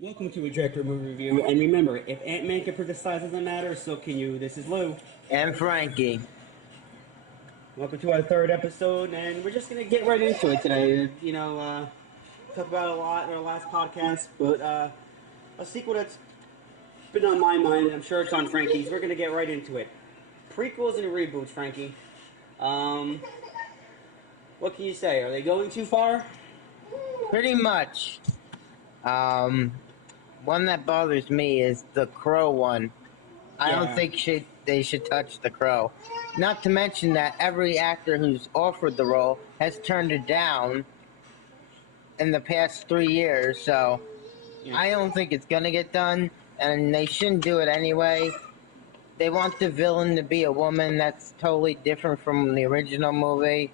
Welcome to a Director Movie Review, and remember, if Ant-Man can predict size doesn't matter, so can you. This is Lou. And Frankie. Welcome to our third episode, and we're just gonna get right into it today. Talked about a lot in our last podcast, but a sequel that's been on my mind, and I'm sure it's on Frankie's. We're gonna get right into it. Prequels and reboots, Frankie. What can you say? Are they going too far? Pretty much. One that bothers me is the Crow one. I don't think they should touch the Crow. Not to mention that every actor who's offered the role has turned it down in the past 3 years, so I don't think it's gonna get done, and they shouldn't do it anyway. They want the villain to be a woman. That's totally different from the original movie.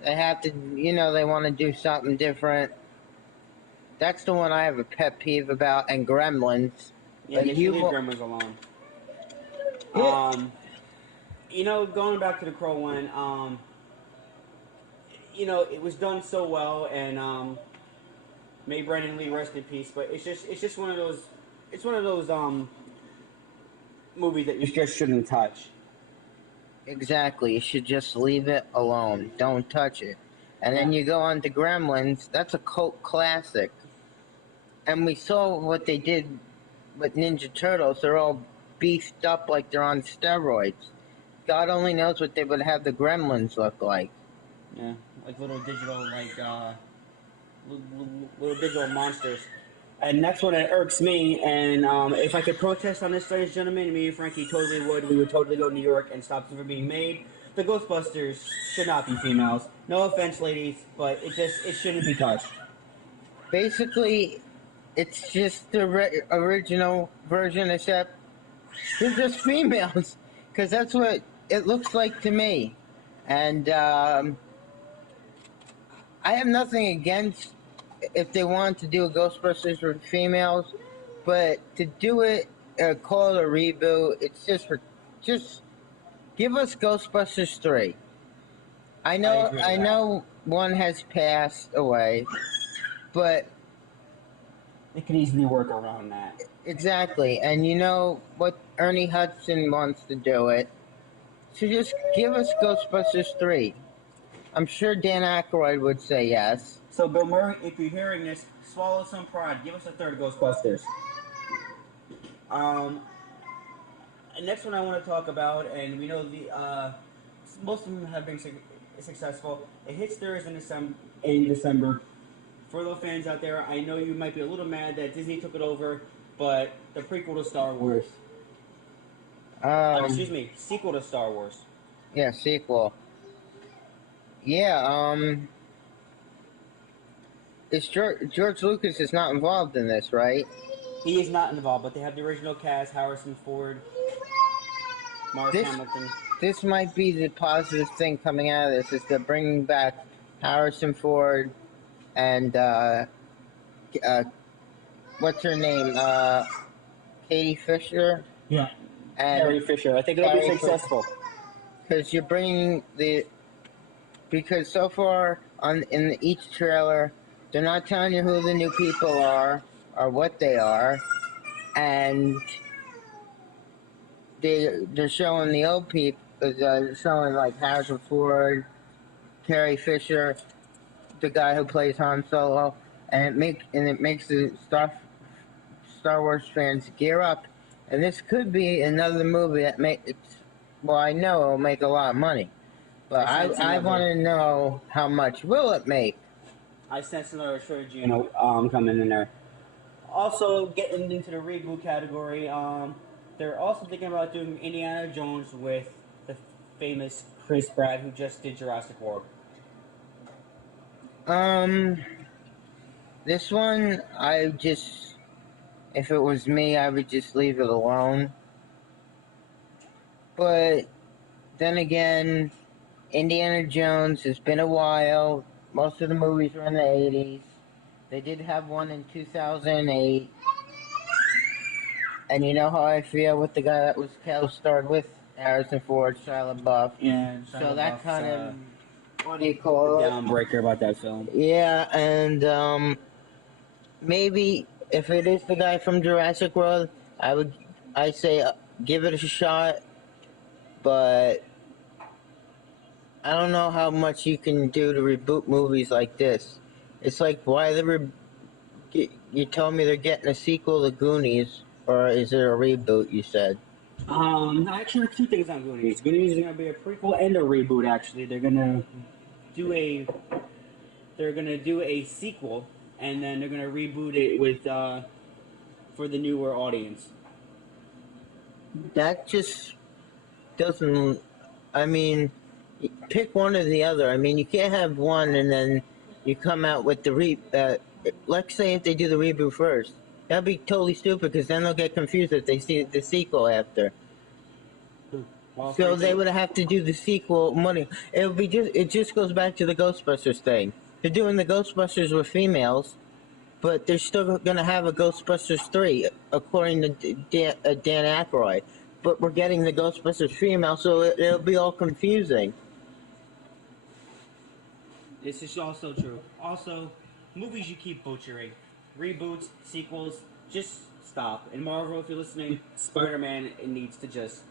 They have to, they want to do something different. That's the one I have a pet peeve about, and Gremlins. Yeah, they should leave Gremlins alone. Going back to the Crow one, it was done so well, and may Brandon Lee rest in peace. But it's just one of those movies that you just shouldn't touch. Exactly, you should just leave it alone. Don't touch it. And then you go on to Gremlins. That's a cult classic. And we saw what they did with Ninja Turtles. They're all beefed up like they're on steroids. God only knows what they would have the Gremlins look like. Yeah, like little digital, little digital monsters. And that's what irks me. And if I could protest on this, ladies and gentlemen, me and Frankie totally would. We would totally go to New York and stop them from being made. The Ghostbusters should not be females. No offense, ladies, but it shouldn't be touched. Basically, it's just the original version, except they're just females, because that's what it looks like to me. And I have nothing against if they want to do a Ghostbusters with females, but to do it, call it a reboot, it's just give us Ghostbusters 3. I know one has passed away, but they could easily work around that. Exactly, and you know what? Ernie Hudson wants to do it, so just give us Ghostbusters 3. I'm sure Dan Aykroyd would say yes. So, Bill Murray, if you're hearing this, swallow some pride. Give us a third Ghostbusters. Next one I want to talk about, and we know most of them have been successful. It hits theaters in December. For those fans out there, I know you might be a little mad that Disney took it over, but the prequel to Star Wars. Sequel to Star Wars. Yeah, sequel. Yeah, it's George Lucas is not involved in this, right? He is not involved, but they have the original cast: Harrison Ford, Mark Hamilton. This might be the positive thing coming out of this, is they're bringing back Harrison Ford and what's her name? Katie Fisher. Yeah. And Carrie Fisher. I think it'll be successful. Because you're bringing because so far in each trailer, they're not telling you who the new people are or what they are, and they're showing the old people. They're showing like Harrison Ford, Carrie Fisher, the guy who plays Han Solo, and it makes the Star Wars fans gear up. And this could be another movie that I know it'll make a lot of money, but I want to know how much will it make. I sense another trilogy, coming in there. Also, getting into the reboot category, they're also thinking about doing Indiana Jones with the famous Chris Pratt, who just did Jurassic World. This one, if it was me, I would just leave it alone. But then again, Indiana Jones has been a while. Most of the movies were in the 80s. They did have one in 2008. And you know how I feel with the guy that was co-starred with Harrison Ford, Shia LaBeouf. Yeah. So that kind of, what do you call it? Downbreaker about that film. Yeah, and maybe if it is the guy from Jurassic World, I say give it a shot, but I don't know how much you can do to reboot movies like this. It's like why you told me they're getting a sequel to Goonies, or is it a reboot? You said. Actually, two things on Goonies. Goonies is gonna be a prequel and a reboot. Actually, do a they're gonna do a sequel, and then they're gonna reboot it with for the newer audience. That just doesn't. I mean, pick one or the other. I mean, you can't have one and then you come out with the let's say if they do the reboot first, that'd be totally stupid because then they'll get confused if they see the sequel after. Well, So they would have to do the sequel money. It just goes back to the Ghostbusters thing. They're doing the Ghostbusters with females, but they're still gonna have a Ghostbusters 3, according to Dan Aykroyd. But we're getting the Ghostbusters female, so it'll be all confusing. This is also true. Also, movies you keep butchering, reboots, sequels, just stop. And Marvel, if you're listening, Spider-Man, it needs to just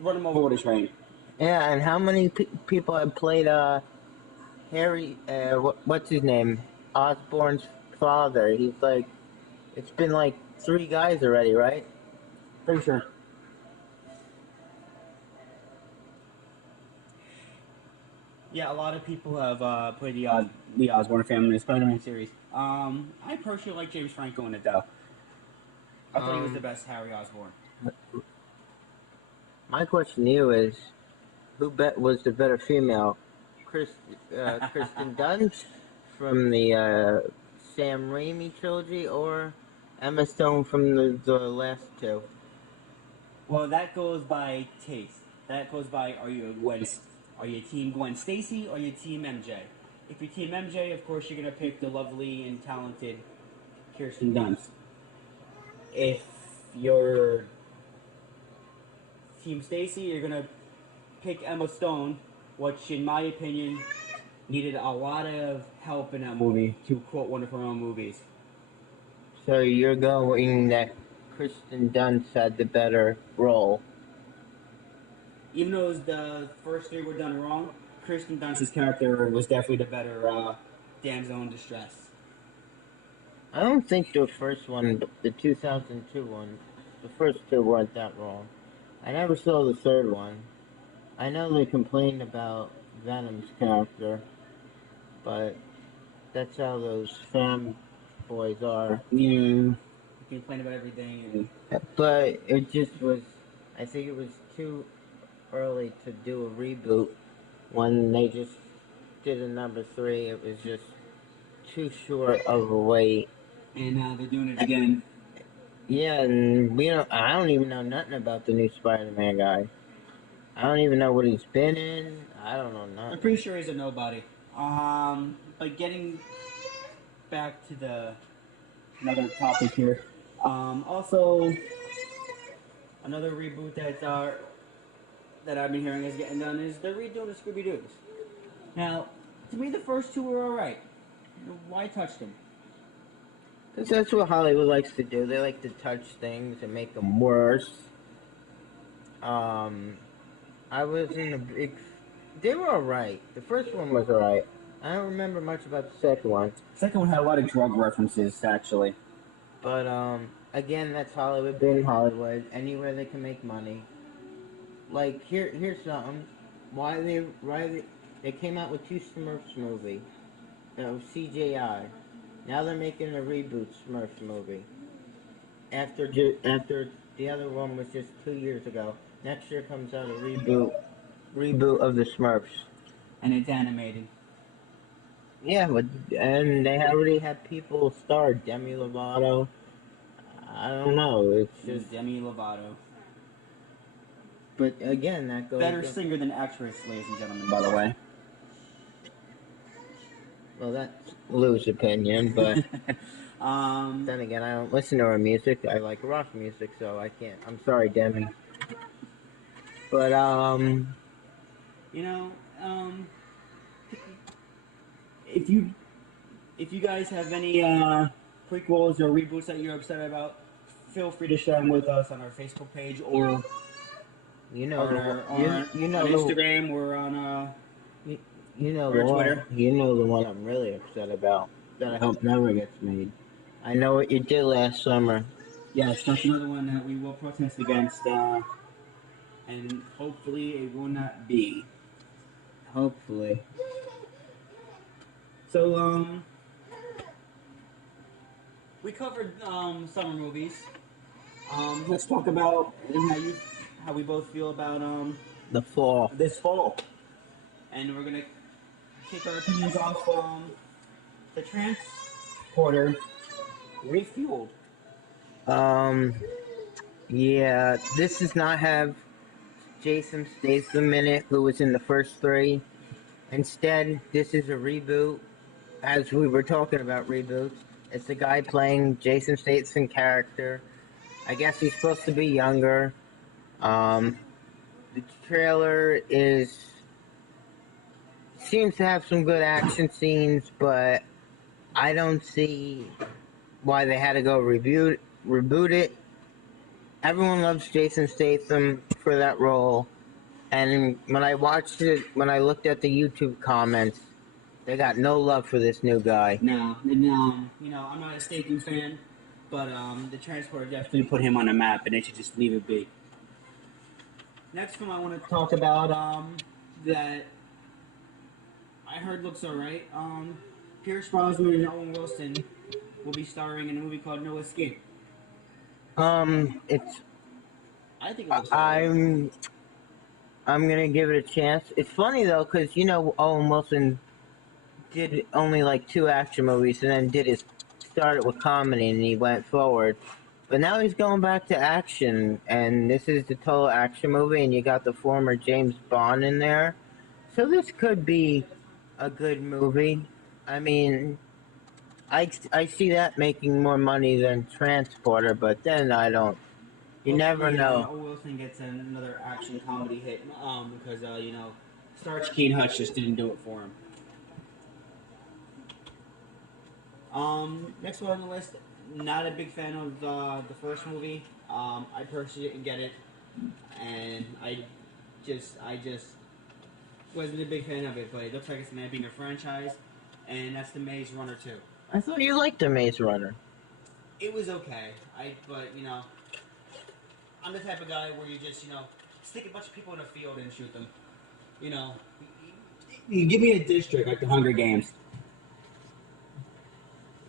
run him over with a train. Yeah, and how many people have played Harry? What's his name? Osborn's father. He's like, it's been like 3 guys already, right? Pretty sure. Yeah, a lot of people have played the Osborn family in the Spider-Man series. I personally like James Franco in it though. I thought he was the best Harry Osborn. My question to you is, was the better female? Kristen Dunst from the Sam Raimi trilogy, or Emma Stone from the last 2? Well, that goes by taste. That goes by are you team Gwen Stacy or are you team MJ? If you're team MJ, of course you're gonna pick the lovely and talented Kirsten Dunst. If you're team Stacy, you're gonna pick Emma Stone, which in my opinion needed a lot of help in that movie, to quote one of her own movies. So you're going that Kristen Dunst had the better role. Even though the first 3 were done wrong, Kristen Dunst's character was definitely the better damsel in distress. I don't think the first one, the 2002 one, the first 2 weren't that wrong. I never saw the 3rd one. I know they complained about Venom's character, but that's how those fanboys are. Yeah, you complain about everything. But it just was, I think it was too early to do a reboot when they just did a number 3. It was just too short of a wait. And now they're doing it again. Yeah, and I don't even know nothing about the new Spider-Man guy. I don't even know what he's been in. I don't know nothing. I'm pretty sure he's a nobody. But getting back to another topic here. Also, another reboot that I've been hearing is getting done is they're redoing the Scooby-Doo's. Now, to me, the first 2 were alright. Why touch them? Because that's what Hollywood likes to do. They like to touch things and make them worse. I wasn't a big... They were alright. The first one was alright. I don't remember much about the second one. The second one had a lot of drug references, actually. But, again, that's Hollywood being Hollywood. Anywhere they can make money. Like, here's something. Why they came out with 2 Smurfs movie. That was CGI. Now they're making a reboot Smurfs movie. After the other one was just 2 years ago. Next year comes out a reboot of the Smurfs. And it's animated. Yeah, and they already have people star. Demi Lovato. I don't know. It's just Demi Lovato. But again, that goes... Better singer than actress, ladies and gentlemen, by the way. Well, that's Lou's opinion, but then again, I don't listen to her music. I like rock music, so I can't. I'm sorry, Demi. But, if you guys have any prequels or reboots that you're upset about, feel free to share them with us on our Facebook page or You know on the our one. You on know Instagram or on the. You know or the one. Twitter. You know the one I'm really upset about. That I hope never gets made. I know what you did last summer. Yes, that's another one that we will protest against, and hopefully it will not be. Hopefully. So, we covered summer movies. Let's talk about how we both feel about The fall. this fall, and we're gonna kick our opinions off the Transporter Refueled. Um. Yeah. This does not have Jason Statham in it, who was in the first three. Instead, this is a reboot. As we were talking about reboots, it's the guy playing Jason Statham character. I guess he's supposed to be younger. Um, the trailer seems to have some good action scenes, but I don't see why they had to go reboot it. Everyone loves Jason Statham for that role, and when I watched it, when I looked at the YouTube comments, they got no love for this new guy. No, and I'm not a Statham fan, but the Transporter definitely put him on the map, and they should just leave it be. Next film I want to talk about that I heard looks alright. Pierce Brosnan and Owen Wilson will be starring in a movie called No Escape. It's I think it looks alright. I'm gonna give it a chance. It's funny though, cause Owen Wilson did only like 2 action movies, and then started with comedy, and he went forward. But now he's going back to action, and this is the total action movie, and you got the former James Bond in there, so this could be a good movie. I mean, I see that making more money than Transporter, but then I don't. You never know. Owen Wilson gets another action comedy hit because Starsky and Hutch just didn't do it for him. Next one on the list. Not a big fan of the first movie. I personally didn't get it, and I just wasn't a big fan of it. But it looks like it's gonna be a franchise, and that's the Maze Runner 2. I thought you liked the Maze Runner. It was okay. But I'm the type of guy where you just stick a bunch of people in a field and shoot them. You give me a district like the Hunger Games.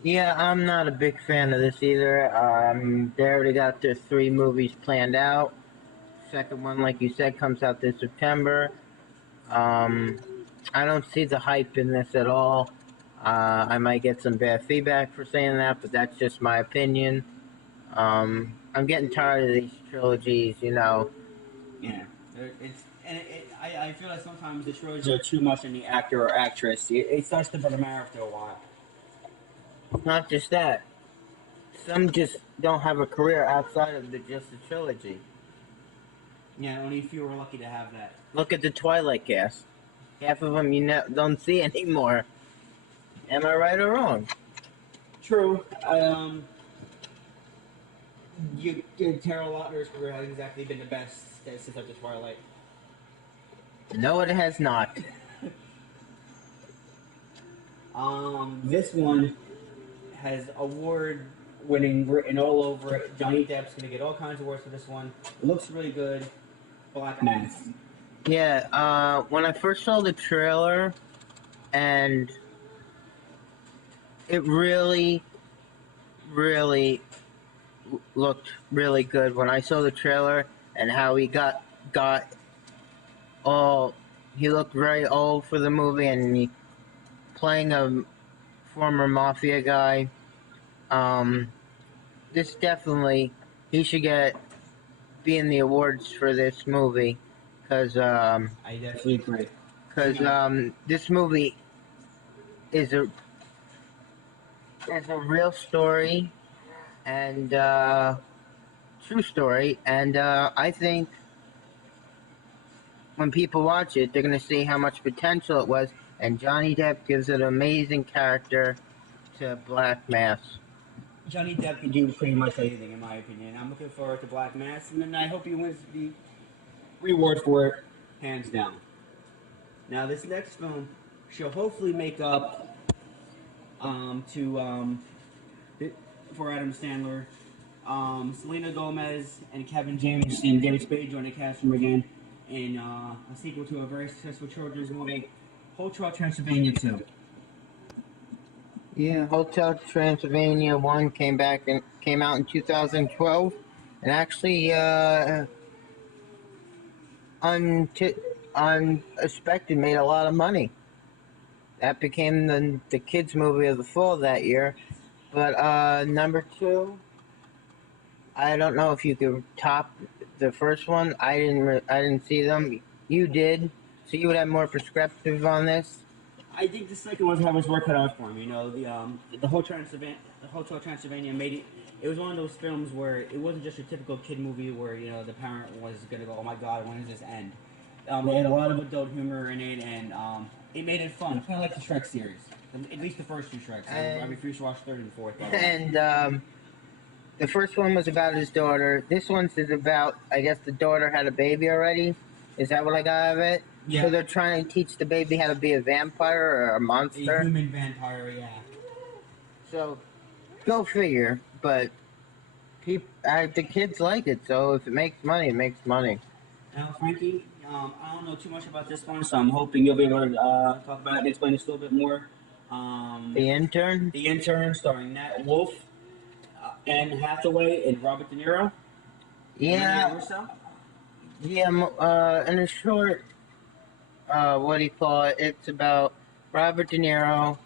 Yeah, I'm not a big fan of this either. They already got their 3 movies planned out. Second one, like you said, comes out this September. I don't see the hype in this at all. I might get some bad feedback for saying that, but that's just my opinion. I'm getting tired of these trilogies, Yeah, I feel like sometimes the trilogies are too much on the actor or actress. It starts to burn out after a while. Not just that. Some just don't have a career outside of just the trilogy. Yeah, only a few are lucky to have that. Look at the Twilight cast. Half of them don't see anymore. Am I right or wrong? True. Taylor Lautner's career hasn't exactly been the best since after Twilight. No, it has not. This one has award-winning written all over it. Johnny Depp's gonna get all kinds of awards for this one. It looks really good. Black Mass. Yeah, when I first saw the trailer, and it really, really looked really good. When I saw the trailer and how he got he looked very old for the movie, and he playing a former mafia guy. This definitely, he should be in the awards for this movie, because I definitely agree. This movie is a real story, and true story, and I think when people watch it, they're gonna see how much potential it was, and Johnny Depp gives an amazing character to Black Mass. Johnny Depp can do pretty much anything, in my opinion. I'm looking forward to Black Mass, and then I hope he wins the reward for it, hands down. Now, this next film, she'll hopefully make up to for Adam Sandler. Selena Gomez and Kevin James and David Spade joined the cast from again in a sequel to a very successful children's movie, Hotel Transylvania 2. Yeah, Hotel Transylvania 1 came out in 2012, and actually, unexpected, made a lot of money. That became the kids movie of the fall that year. But number two, I don't know if you could top the first one. I didn't see them. You did, so you would have more perspective on this. I think the second one has work cut out for him. You know, the Hotel Transylvania made it. It was one of those films where it wasn't just a typical kid movie where you know the parent was gonna go, "Oh my God, when does this end?" They had a lot of adult humor in it, and it made it fun, kind of like the Shrek series. At least the first two Shreks. I refuse to watch third and fourth. And the first one was about his daughter. This one's is about, I guess, the daughter had a baby already. Is that what I got out of it? Yeah. So they're trying to teach the baby how to be a vampire or a monster. A human vampire, yeah. So, go figure. But the kids like it, so if it makes money, it makes money. Now, Frankie, I don't know too much about this one, so I'm hoping you'll be able to talk about it and explain this a little bit more. The Intern? The Intern, starring Nat Wolff, Anne Hathaway, and Robert De Niro. Yeah. Yeah, in a short, what do you call it? It's about Robert De Niro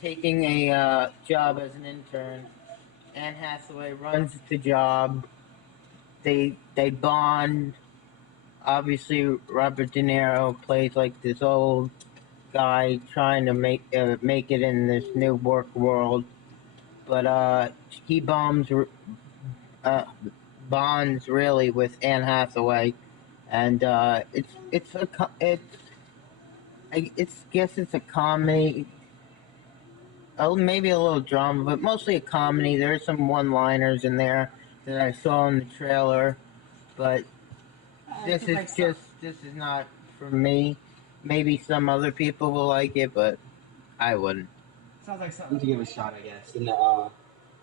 taking a job as an intern. Anne Hathaway runs the job. They bond. Obviously, Robert De Niro plays like this old guy trying to make it in this new work world, but he bonds really with Anne Hathaway, and I guess it's a comedy. Oh, maybe a little drama, but mostly a comedy. There's some one-liners in there that I saw in the trailer, but this is not for me. Maybe some other people will like it, but I wouldn't. Sounds like something to give a shot, I guess. And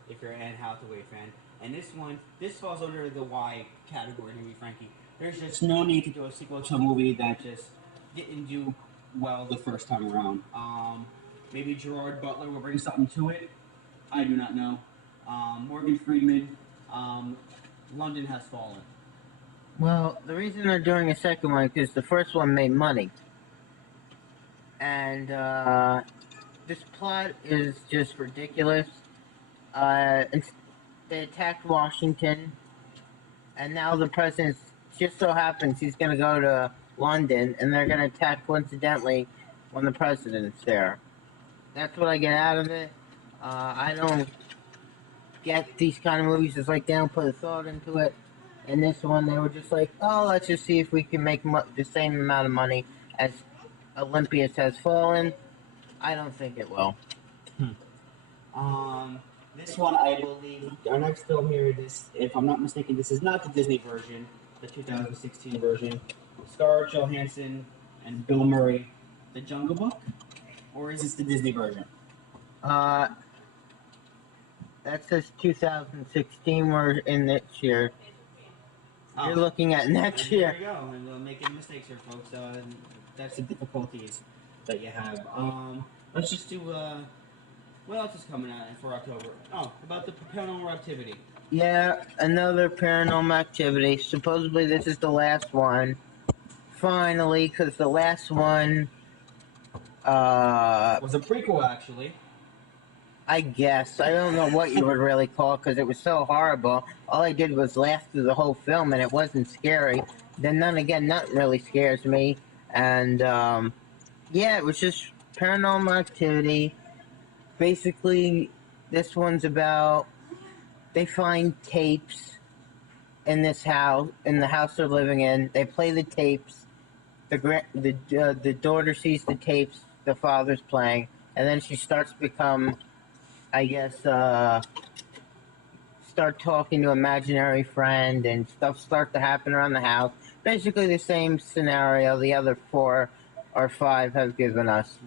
if you're an Anne Hathaway fan, and this falls under the Y category to me, Frankie. There's just no need to do a sequel to a movie that just didn't do well the first time around. Maybe Gerard Butler will bring something to it. I do not know. Morgan Freeman, London Has Fallen. Well, the reason they're doing a second one is because the first one made money. And this plot is just ridiculous. They attacked Washington, and now the president just so happens he's going to go to London, and they're going to attack coincidentally when the president's there. That's what I get out of it. I don't get these kind of movies. It's like they don't put a thought into it. In this one, they were just like, oh, let's just see if we can make the same amount of money as Olympus Has Fallen. I don't think it will. This one, I believe, our next film here, if I'm not mistaken, this is not the Disney version, the 2016 version. Scarlett Johansson and Bill Murray, The Jungle Book? Or is this the Disney version? That says 2016. We're in this year. You're looking at next year. There you go. And making mistakes here, folks. That's the difficulties that you have. Let's just do. What else is coming out for October? Oh, about the Paranormal Activity. Yeah, another Paranormal Activity. Supposedly this is the last one. Finally, because the last one was a prequel, actually. I guess. I don't know what you would really call it because it was so horrible. All I did was laugh through the whole film and it wasn't scary. Then nothing really scares me. And, yeah, it was just Paranormal Activity. Basically, this one's about they find tapes in this house, in the house they're living in. They play the tapes. The daughter sees the tapes the father's playing, and then she starts to become, I guess, start talking to imaginary friend, and stuff start to happen around the house. Basically, the same scenario the other 4 or 5 have given us.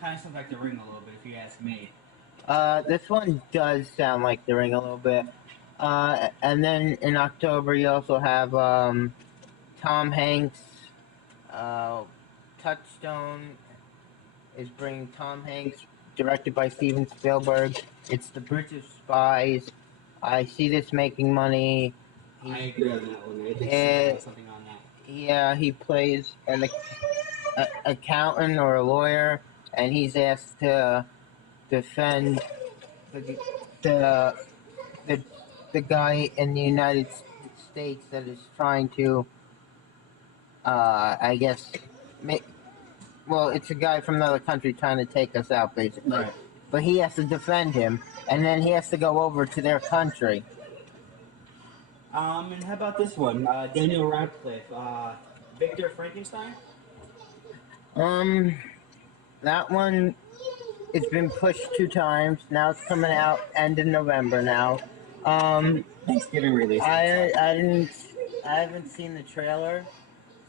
Kind of sounds like The Ring a little bit, if you ask me. This one does sound like The Ring a little bit. And then in October, you also have Tom Hanks. Touchstone is bringing Tom Hanks, directed by Steven Spielberg. It's The Bridge of Spies. I see this making money. I agree on that one. I think something on that. Yeah, he plays an accountant or a lawyer, and he's asked to defend the the the guy in the United States that is trying to, I guess, well, it's a guy from another country trying to take us out, basically. Right. But he has to defend him, and then he has to go over to their country. And how about this one? Daniel Radcliffe, Victor Frankenstein? That one, it's been pushed 2 times. Now it's coming out end of November now. Thanksgiving release. I haven't seen the trailer,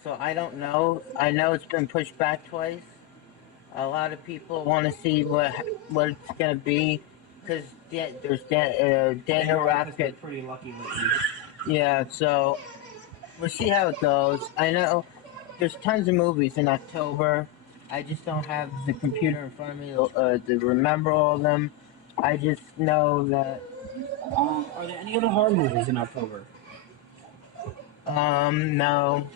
so I don't know. I know it's been pushed back twice. A lot of people want to see what it's gonna be, because there's Daniel Radcliffe. Pretty lucky lately. Yeah, so we'll see how it goes. I know there's tons of movies in October. I just don't have the computer in front of me to remember all of them. I just know that. Are there any other horror movies in October? No,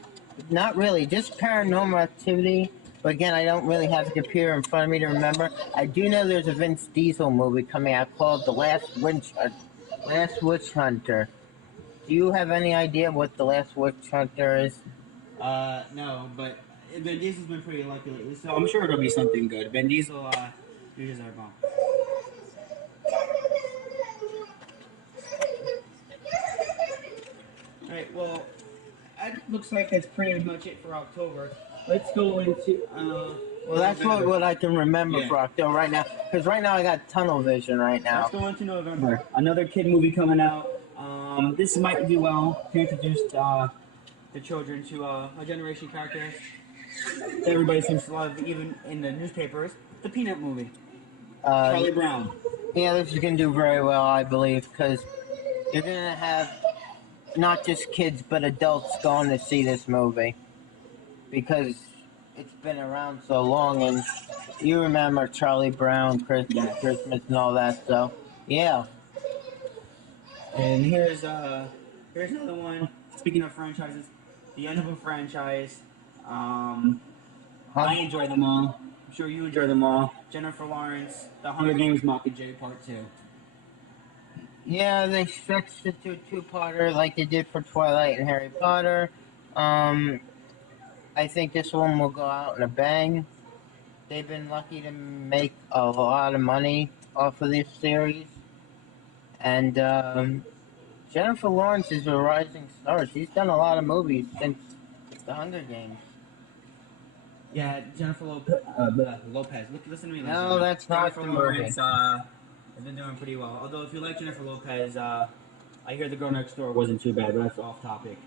not really. Just Paranormal Activity. But again, I don't really have the computer in front of me to remember. I do know there's a Vince Diesel movie coming out called The Last Witch Hunter. Do you have any idea what The Last Witch Hunter is? No, but Vin Diesel's been pretty lucky lately, so I'm sure it'll be something good. Vin Diesel, you deserve bomb. Alright, well, that looks like that's pretty much it for October. Let's go into, well, that's what I can remember Yeah. for October right now. Because right now I got tunnel vision right now. Let's go into November. Another kid movie coming out. This might do well to introduce the children to a generation character that everybody seems to love, even in the newspapers. The Peanut movie. Charlie Brown. Yeah, this is going to do very well, I believe, because you're going to have not just kids but adults going to see this movie. Because it's been around so long, and you remember Charlie Brown, Christmas and all that, so yeah. And here's another one. Speaking of franchises, the end of a franchise. I enjoy them all. I'm sure you enjoy them all. Jennifer Lawrence, The Hunger Games Mockingjay Part 2. Yeah, they stretched it to a 2-parter like they did for Twilight and Harry Potter. I think this one will go out in a bang. They've been lucky to make a lot of money off of this series. And Jennifer Lawrence is a rising star. She's done a lot of movies since The Hunger Games. Yeah, Jennifer Lopez. Listen to me. No, that's not Jennifer the movie. Lawrence has been doing pretty well. Although, if you like Jennifer Lopez, I hear The Girl Next Door wasn't too bad, but that's off topic.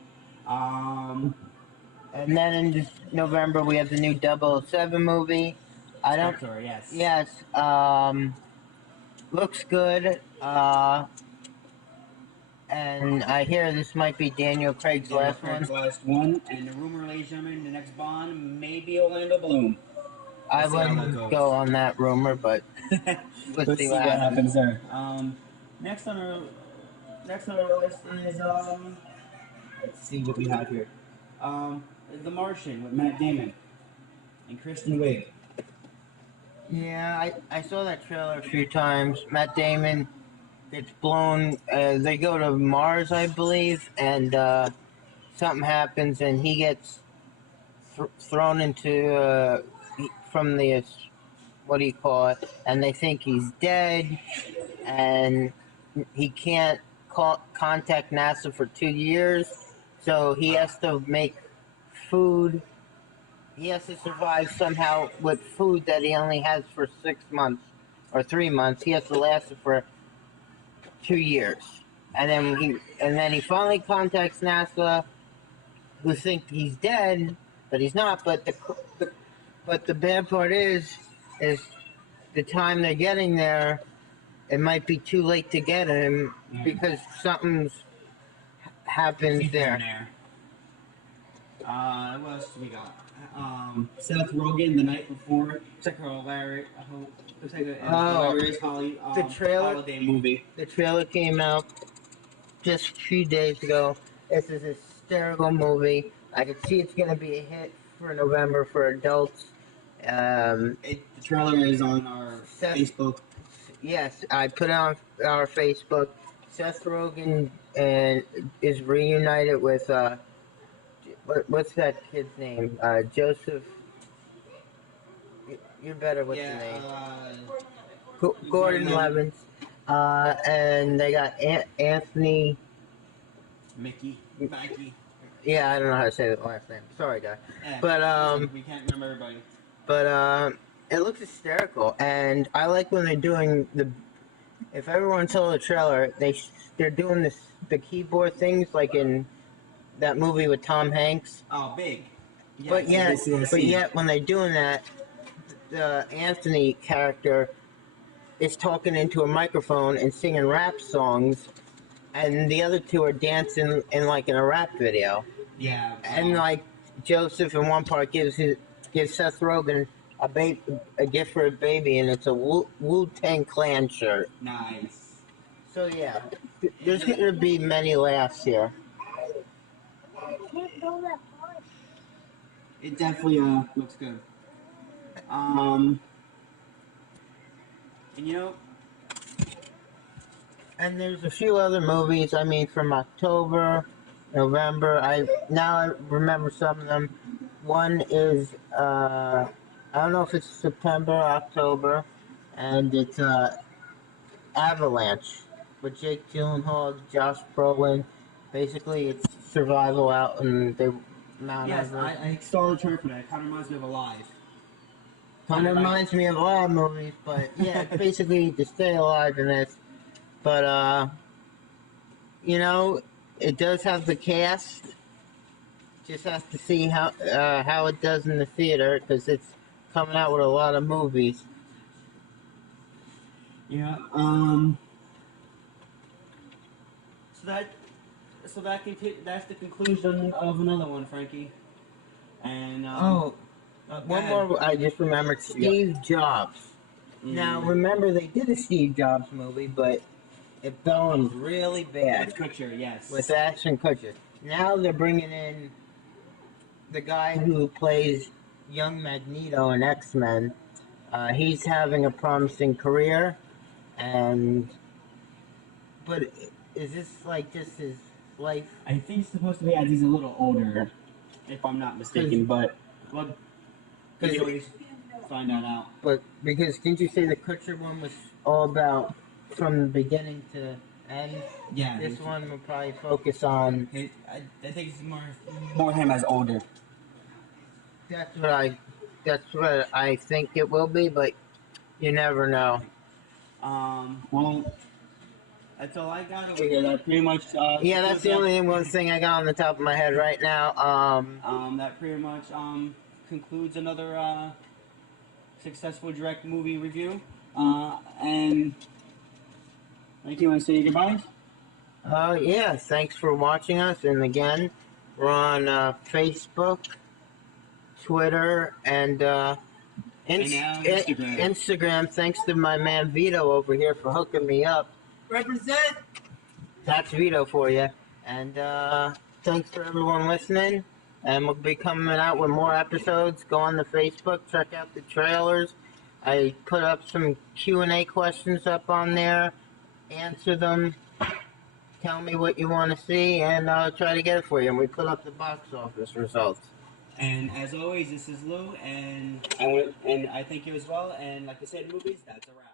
And then in November we have the new 007 movie. I don't. Spectre, yes. Yes. Looks good. And I hear this might be Daniel Craig's last one. Last one, and the rumor, ladies and gentlemen, the next Bond may be Orlando Bloom. I Let's see how that wouldn't goes. go on that rumor, but Let's see what happens there. Next on our list is let's see what we have here. The Martian with Matt Damon and Kristen Wiig. Yeah, I saw that trailer a few times. Matt Damon gets blown. They go to Mars, I believe, and something happens, and he gets thrown into from the what do you call it? And they think he's dead, and he can't contact NASA for 2 years, so he has to make food. He has to survive somehow with food that he only has for 6 months or 3 months. He has to last it for 2 years. and then he finally contacts NASA, who think he's dead, but he's not. But the bad part is the time they're getting there, it might be too late to get him because something's happens there. What else do we got? Seth Rogen the night before. It's like a hilarious. It's like a hilarious holiday movie. The trailer came out just a few days ago. This is a hysterical movie. I can see it's gonna be a hit for November for adults. The trailer is on our Facebook. Yes, I put it on our Facebook. Seth Rogen is reunited with what's that kid's name? Joseph. You're better with the name. Gordon Levitt. And they got Anthony. Mackie. Yeah, I don't know how to say the last name. Sorry, guy. Yeah, but we can't remember everybody. But it looks hysterical, and I like when they're doing the. If everyone saw the trailer, they're doing the keyboard things like in that movie with Tom Hanks. Oh, Big. Yes, but yet when they're doing that, the Anthony character is talking into a microphone and singing rap songs, and the other two are dancing in a rap video. Yeah. And like Joseph in one part gives Seth Rogen a gift for a baby, and it's a Wu-Tang Clan shirt. Nice. So yeah, there's gonna be many laughs here. It definitely looks good. And and there's a few other movies. I mean, from October, November. I remember some of them. One is I don't know if it's September, October, and it's Avalanche with Jake Gyllenhaal, Josh Brolin. Basically, it's survival out in the Mount Everest. I saw the trailer for that. It kind of reminds me of Alive. Kind of reminds me of a lot of movies, but yeah, it's basically to stay alive in this. But it does have the cast. Just have to see how it does in the theater because it's coming out with a lot of movies. Yeah. So that's the conclusion of another one, Frankie. And one more. I just remembered Steve Jobs. Now remember they did a Steve Jobs movie, but it bombed really bad. With Kutcher, yes. With Ashton Kutcher. Now they're bringing in the guy who plays young Magneto in X-Men. He's having a promising career, but is this just his life? I think it's supposed to be as he's a little older, if I'm not mistaken. But we can always find that out. But because didn't you say the Kutcher one was all about from the beginning to end? Yeah. This one will probably focus on. I think it's more him as older. That's what I think it will be, but you never know. Well, that's all I got over here. That pretty much. Yeah, that's the only one thing I got on the top of my head right now. That pretty much concludes another successful direct movie review. And Mike, you want to say goodbyes? Yeah. Thanks for watching us, and again, we're on Facebook, Twitter, and Instagram. Instagram. Thanks to my man Vito over here for hooking me up. Represent. That's Vito for you. And thanks for everyone listening. And we'll be coming out with more episodes. Go on the Facebook, check out the trailers. I put up some Q&A questions up on there. Answer them. Tell me what you want to see, and I'll try to get it for you. And we put up the box office results. And as always, this is Lou, and I thank you as well. And like I said, movies, that's a wrap.